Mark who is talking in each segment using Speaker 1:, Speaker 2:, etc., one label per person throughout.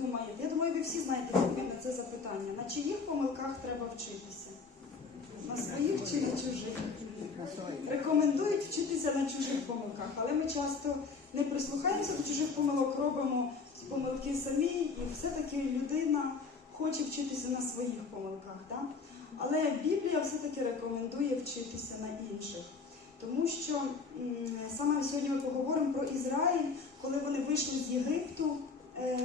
Speaker 1: думаєте? Я думаю, ви всі знаєте на це запитання. На чиїх помилках треба вчитися? На своїх чи на чужих? Рекомендують вчитися на чужих помилках, але ми часто не прислухаємося до чужих помилок, робимо помилки самі, і все-таки людина хоче вчитися на своїх помилках. Так? Але Біблія все-таки рекомендує вчитися на інших. Тому що саме сьогодні ми поговоримо про Ізраїль, коли вони вийшли з Єгипту, е,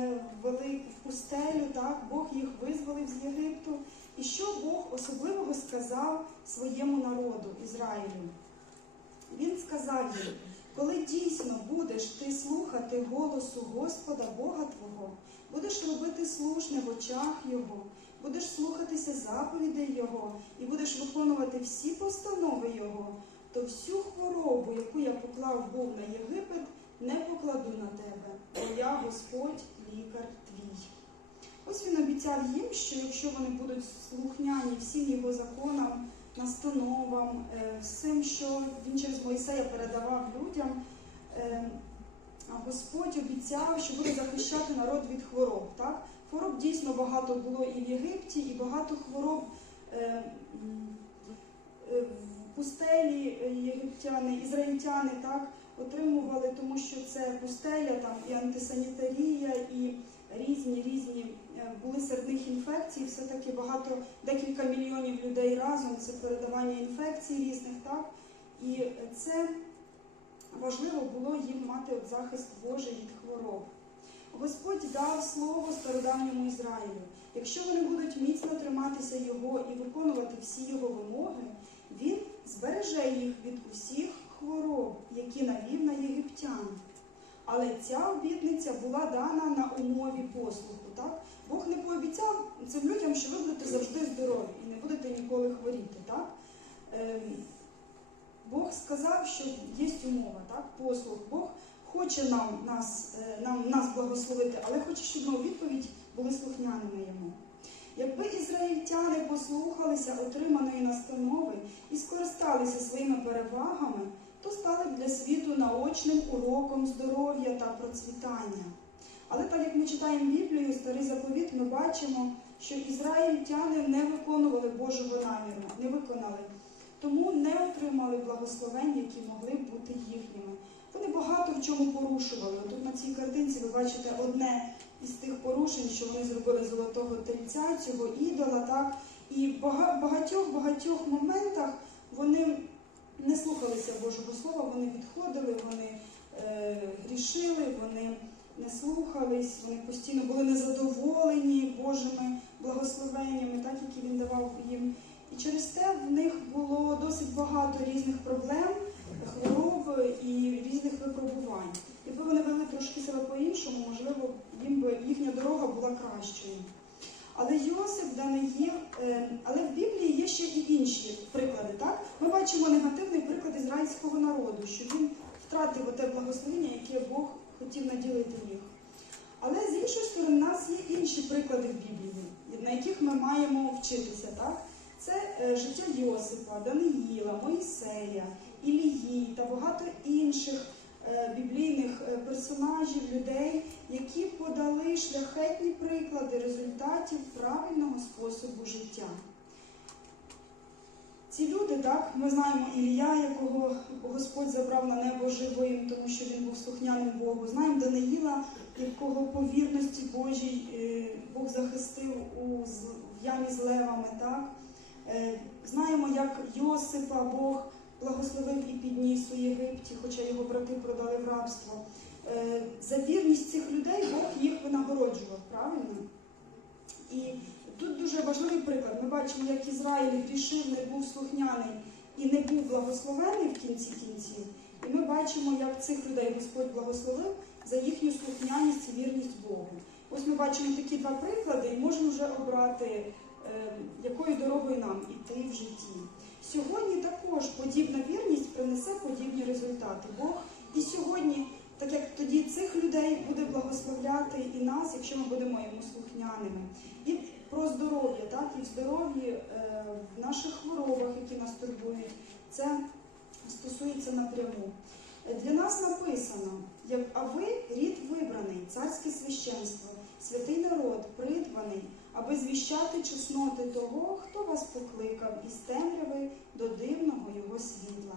Speaker 1: в пустелю, так, Бог їх визволив з Єгипту. І що Бог особливого сказав своєму народу Ізраїлю? Він сказав їм, коли дійсно будеш ти слухати голосу Господа Бога Твого, будеш робити слушне в очах Його, будеш слухатися заповідей Його і будеш виконувати всі постанови Його, то всю хворобу, яку я поклав був на Єгипет, не покладу на тебе, бо я Господь, лікар твій. Ось він обіцяв їм, що якщо вони будуть слухняні всім його законам, настановам, е, всім, що він через Мойсея передавав людям, е, Господь обіцяв, що буде захищати народ від хвороб. Так? Хвороб дійсно багато було і в Єгипті, і багато хвороб єгиптяни, ізраїльтяни так, отримували, тому що це пустеля, там і антисанітарія, і різні різні е, були серед них інфекції. Все-таки багато, декілька мільйонів людей разом це передавання інфекцій різних, так? І це важливо було їм мати от захист Божий від хвороб. Господь дав слово стародавньому Ізраїлю. Якщо вони будуть міцно триматися його і виконувати всі його вимоги, він збереже їх від усіх хвороб, які навів на єгиптян. Але ця обітниця була дана на умові послуху. Так? Бог не пообіцяв цим людям, що ви будете завжди здорові і не будете ніколи хворіти. Так? Ем, Бог сказав, що є умова, так? послух. Бог хоче нам, нас, е, нам, нас благословити, але хоче, щоб ми у відповідь були слухняними йому. Якби ізраїльтяни послухалися отриманої настанови і скористалися своїми перевагами, то стали б для світу наочним уроком здоров'я та процвітання. Але так як ми читаємо Біблію, старий заповіт, ми бачимо, що ізраїльтяни не виконували Божого наміру, не виконали, тому не отримали благословень, які могли б бути їхніми. Вони багато в чому порушували. Тут на цій картинці ви бачите одне із тих порушень, що вони зробили золотого тельця, цього ідола, так? І в багатьох багатьох моментах вони не слухалися Божого Слова, вони відходили, вони е, грішили, вони не слухались, вони постійно були незадоволені Божими благословеннями, так які він давав їм. І через те в них було досить багато різних проблем, хвороб і різних випробувань. Якби вони вели трошки себе по-іншому, можливо, їм була. Але Йосип Даниїл, е, але в Біблії є ще і інші приклади. Так? Ми бачимо негативний приклад ізраїльського народу, що він втратив те благословення, яке Бог хотів наділити їх. Але з іншої сторони, в нас є інші приклади в Біблії, на яких ми маємо вчитися. Так? Це е, життя Йосипа, Даниїла, Моїсея, Ілії та багато інших біблійних е, персонажів, людей, які подали шляхетні приклади результатів правильного способу життя. Ці люди, так, ми знаємо Ілія, якого Господь забрав на небо живим, тому що він був слухняним Богу. Знаємо Даниїла, якого по вірності Божій е, Бог захистив у в ямі з левами. Так? Е, Знаємо, як Йосипа Бог благословив і підніс у Єгипті, хоча його брати продали в рабство. Е, За вірність цих людей Бог їх винагороджував, правильно? І тут дуже важливий приклад. Ми бачимо, як Ізраїль грішив, не був слухняний і не був благословений в кінці кінців. І ми бачимо, як цих людей Господь благословив за їхню слухняність і вірність Богу. Ось ми бачимо такі два приклади і можемо вже обрати, е, якою дорогою нам іти в житті. Сьогодні також подібна вірність принесе подібні результати. Бог і сьогодні, так як тоді цих людей буде благословляти і нас, якщо ми будемо йому слухняними. І про здоров'я, так, і в здоров'ї, е, в наших хворобах, які нас турбують, це стосується напряму. Для нас написано, А ви рід вибраний, царське священство, святий народ, придбаний, аби звіщати чесноти того, хто вас покликав із темряви до дивного його світла.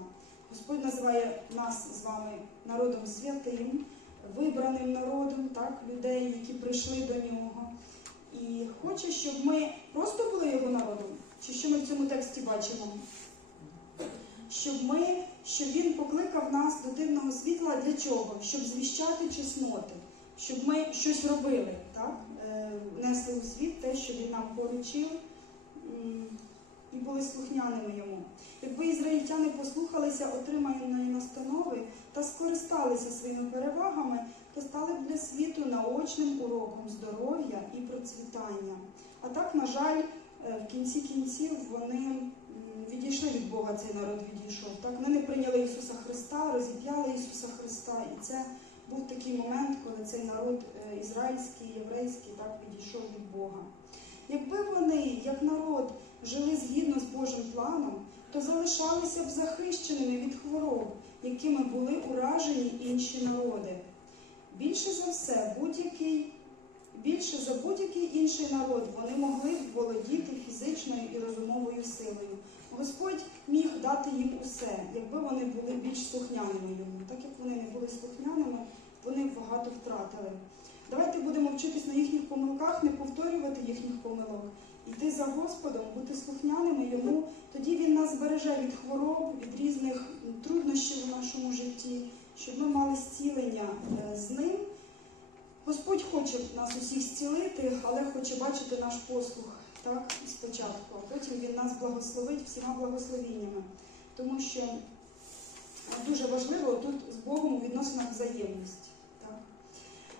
Speaker 1: Господь називає нас з вами народом святим, вибраним народом, так, людей, які прийшли до нього. І хоче, щоб ми просто були його народом, чи що ми в цьому тексті бачимо? Щоб ми, щоб він покликав нас до дивного світла для чого? Щоб звіщати чесноти, щоб ми щось робили, так? Е, несли у світ те, що він нам поручив, і були слухняними йому. Якби ізраїльтяни послухалися отриманої настанови та скористалися своїми перевагами, то стали б для світу наочним уроком здоров'я і процвітання. А так, на жаль, е, в кінці кінців вони відійшли від Бога, цей народ відійшов. Так, вони не прийняли Ісуса Христа, розіп'яли Ісуса Христа, і це був такий момент, коли цей народ е, ізраїльський, єврейський так відійшов від Бога. Якби вони, як народ, жили згідно з Божим планом, то залишалися б захищеними від хвороб, якими були уражені інші народи. Більше за все, будь-який, більше за будь-який інший народ вони могли б володіти фізичною і розумовою силою. Господь міг дати їм усе, якби вони були більш слухняними йому. Так як вони не були слухняними, вони багато втратили. Давайте будемо вчитись на їхніх помилках, не повторювати їхніх помилок, йти за Господом, бути слухняними йому. Тоді він нас збереже від хвороб, від різних труднощів у нашому житті, щоб ми мали зцілення е, з ним. Господь хоче нас усіх зцілити, але хоче бачити наш послух так, спочатку, а потім Він нас благословить всіма благословіннями. Тому що е, дуже важливо тут з Богом у відносинах взаємність.